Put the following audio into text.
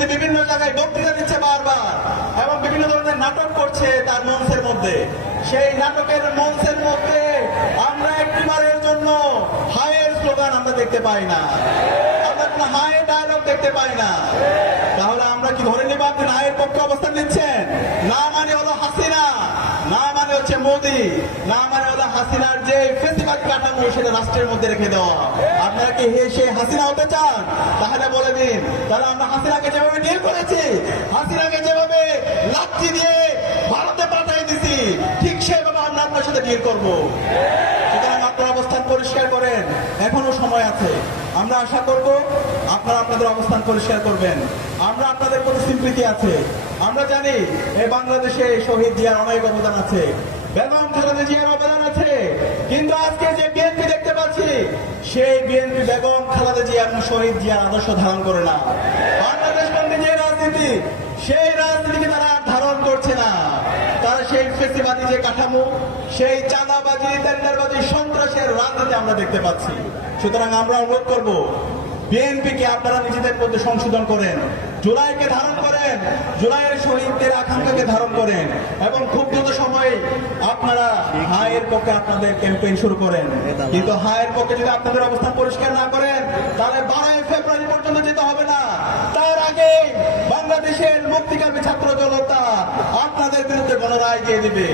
তিনি বিভিন্ন জায়গায় বক্তৃতা দিচ্ছে বারবার এবং বিভিন্ন ধরনের নাটক করছে তার মঞ্চের মধ্যে। সেই নাটকের মঞ্চের মধ্যে আমরা একটিবারের জন্য হায়ের স্লোগান আমরা দেখতে পাই না, আমরা কোনো হায়ের ডায়লগ দেখতে পাই না। তাহলে আমরা কি ধরে নিব আপনি হায়ের পক্ষে অবস্থান নিচ্ছেন? না মানে হলো হাসিনা, না মানে হচ্ছে মোদি, না মানে হলো হাসিনার যে ফেসিবাদ কাঠামো সেটা রাষ্ট্রের মধ্যে রেখে দেওয়া। আপনারা কি সেই হাসিনা হতে চান? তাহলে বলে দিন। তাহলে আমরা হাসিনাকে যেভাবে ডিল করেছি, হাসিনাকে যেভাবে লাঠি দিয়ে ভারতে পাঠিয়ে দিছি, ঠিক সেভাবে আমরা আপনার সাথে ডিল করবো। সুতরাং আপনার অবস্থান পরিষ্কার করেন, এখনো সময় আছে। আমরা আশা করব আপনারা আপনাদের অবস্থান পরিষ্কার করবেন। আমরা আপনাদের প্রতি সিম্পৃতি আছে। আমরা জানি এই বাংলাদেশে শহীদ জিয়ার অনেক অবদান আছে, বেগম খালেদা জিয়ার অবদান আছে, কিন্তু আজকে যে বিএনপি দেখতে পাচ্ছি সেই বিএনপি বেগম খালেদা জিয়া এবং শহীদ জিয়ার আদর্শ ধারণ করে না। বাংলাদেশ বন্দী যে রাজনীতি, সেই রাজনীতিকে তারা আর ধারণ করছে না। তারা সেই ফেসিবাদী যে কাঠামো, সেই চাঁদাবাজি, টেন্ডারবাজি, সন্ত্রাসের রাজনীতি আমরা দেখতে পাচ্ছি। সুতরাং আমরা অনুরোধ করব বিএনপিকে আপনারা নিজেদের মধ্যে সংশোধন করেন, জুলাইকে ধারণ করেন, জুলাইয়ের শহীদদের আকাঙ্ক্ষাকে ধারণ করেন এবং খুব দ্রুত সময়ে আপনারা হায়ের পক্ষে আপনাদের ক্যাম্পেইন শুরু করেন। কিন্তু হায়ের পক্ষে যদি আপনাদের অবস্থান পরিষ্কার না করেন তাহলে 12 ফেব্রুয়ারি পর্যন্ত যেতে হবে না। তার আগে বাংলাদেশের মুক্তিকামী ছাত্র জনতা আপনাদের বিরুদ্ধে গণরায় দিয়ে দিবে।